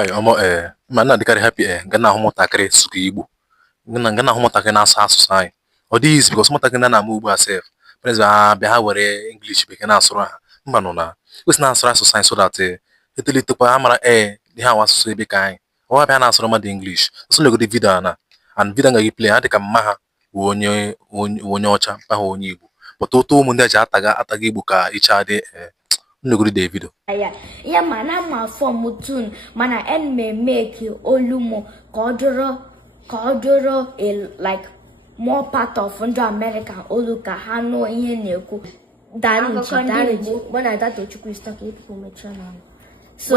Kai omo mana dị karị happy ga na ahụ nwatakịrị sụkọ Igbo ga na ahụ nwatakịrị na-asụ asụsụ anyị ọ dịghị izi bikos nwatakịrị na-ama ugbu a sef prezi ha bịa ha were English bekee na-asụrụ ha mba nọ na kwesị na-asụrụ asụsụ anyị so that etolitekwa ha mara dị ha nwa asụsụ ebe ka anyị ọwa bịa na-asụrụ mmadụ English ọsọ legodi vidio na and vidio agaghị play ha dị ka mma ha wụ onye ọcha mpa ha onye Igbo pụta ụtọ ụmụ ndị a ji ataga Igbo ka ịcha dị nnegodi Davido ya mana ma form tune mana en me make olumo ka like more part of ndị America olu ka ha know ihe na-ekwu when I start to chukwu is talking people may turn on. So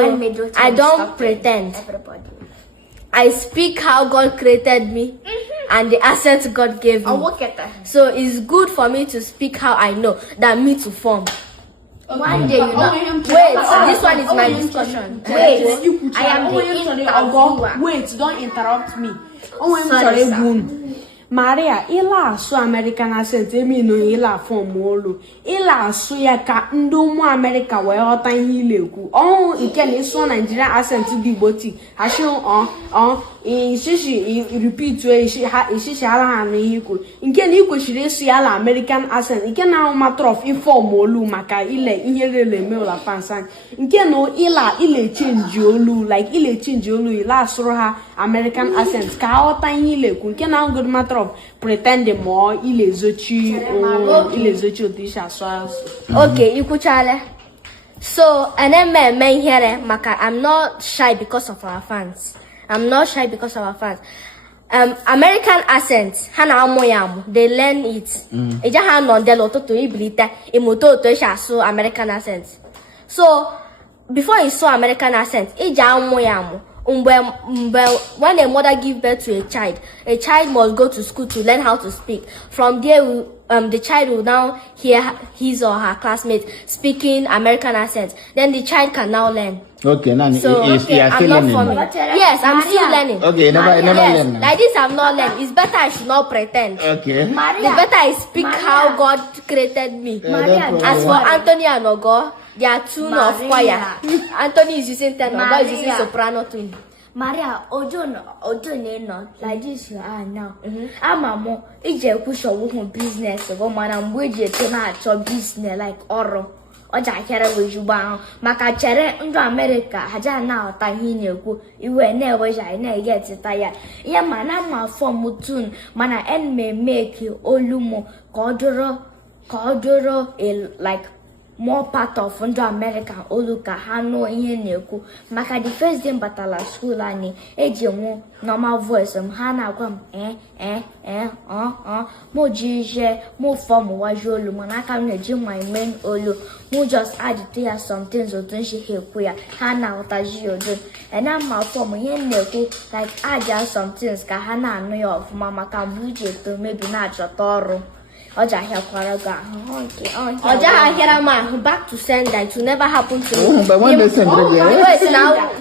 I don't pretend. Everybody. I speak how God created me and the assets God gave me. So it's good for me to speak how I know than me to form. One day you know. Wait, this one is my discussion. Wait, I am the interviewer. Wait, don't interrupt me. Sorry, sir. Maria, ila asu American accent emi no ila form olu. Ila asu ya ka ndị ụmụ America wee ghọta ihe ilekwu. Nke na isu Nigerian accent dị Igbo ti. Ashu ishishi repeat we ishishi ala ha no ihe ikwu. Nke na ikwesịrị isu ya la American accent. Nke na matter of inform olu maka ile ihe rele me ụla fansan. Nke no ile change olu like ile change olu ila asụrụ ha American accent ka ghọta ihe ilekwu. Nke na good matter of pretending more ilezochi otisha so. Okay, ikuchale. So and then me here maka I'm not shy because of our fans. I'm not shy because of our fans. American accent, hana amoyamu, they learn it. Eja han on the loto to ibilita imoto to so American accent. So before you saw American accent, eja amoyamu. When a mother gives birth to a child must go to school to learn how to speak. From there, the child will now hear his or her classmates speaking American accent. Then the child can now learn. Okay, now so I'm still not learning. forming. Yes, I'm still learning. Okay, never learn. Like this, I'm not learning. It's better I should not pretend. Okay. The better I speak how God created me. As for Anthony and Ogo, they are tune of choir. Anthony is using tenor, Ogo is using soprano tune. Maria, Ojo no like this you are now. I'm a more ije push your business of man and wage to business like oro. Oja kere wejuba maka chere ndụ America haja na ota hi na-ekwu iwe na-ewe ja na get tire ya mana ma form tune mana en me make olumo ka odoro like more part of ndụ America olu ka ha know ihe na-ekwu maka the first day batala school anyị eji nwu normal voice ha na-agwa m mo jije mo form waji olu mana aka m na-eji my main olu mo just add to ya some things otu nshi hekwu ya ha na-aghọtaji odo and na ma form ihe na-ekwu like add some things ka ha na-anụ ya ọfụma maka mgbe uji eto mebi na-achọta ọrụ Oja back to sender. It will never happen to me. But when they send wait now,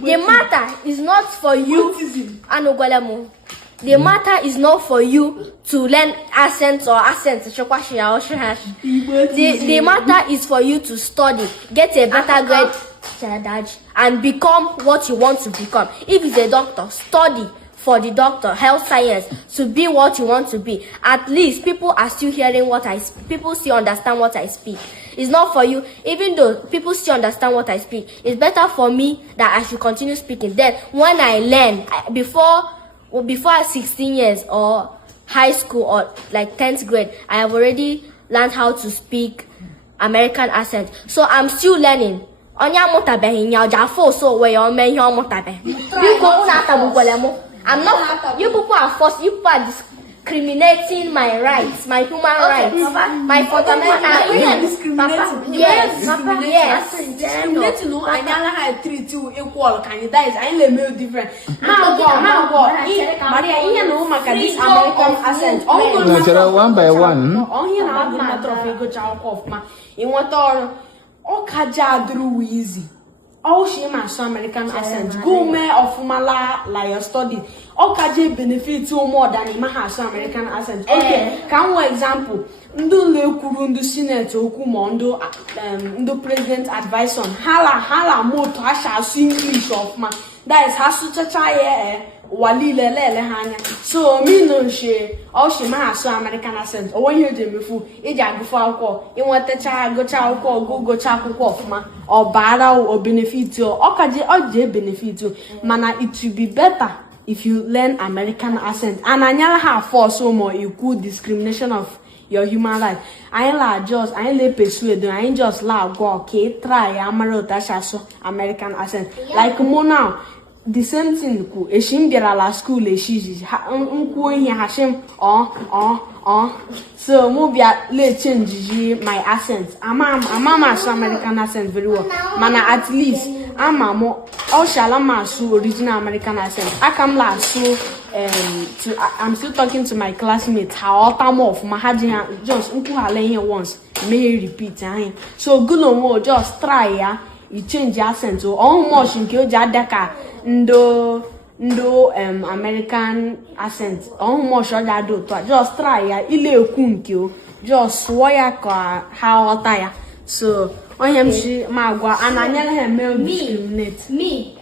the matter is not for you. The matter is not for you to learn accents. The matter is for you to study, get a better grade, and become what you want to become. If it's a doctor, study for the doctor, health science, to be what you want to be. At least people are still hearing what I speak. People still understand what I speak. It's not for you, even though people still understand what I speak. It's better for me that I should continue speaking. Then when I learn, before 16 years or high school or like 10th grade, I have already learned how to speak American accent. So I'm still learning. I'm not. You people are forced. You people are discriminating my rights, my human rights, my fundamental rights. Yes, discriminating. No, I never had treat you equal. Can you die? I ain't no different. Now Maria, you know, maka this American accent. One by one. Oh, you know, matter of go chow off ma. In what all kaja drew easy. all she must American accent. Go me of Mala like your study. All kaje benefit you more than ima has American accent. Okay, can one example? Ndo le kuru ndo senate okumo ndo president advice on hala moto hasha English of ma. That is hasu chacha ye wali lele hanya. So me no she all she has American accent. Or when you do me fu eja go for ko e want cha go cha ko go cha ko of ma or bada or benefit you or kaje benefit you. Mana it will be better if you learn American accent. And I never have force so more equal discrimination of your human life. I ain't la just I ain't le persuade I ain't just la go okay try American American accent. Like more now the same thing ku eshim biara la school eshiji nku ihe hashim so mo bia le change my accent ama so American accent very well mana at least ama mo all shala ma so original American accent akam la so I'm still talking to my classmates how time of my just nku hale here once may repeat so good mo just try ya you change your accent so all much nke o ja daka ndo American accent all much o ja do to just try ya ile ekwu nke o just swaya ka how otaya so onye mshi magwa ananya he male discriminate me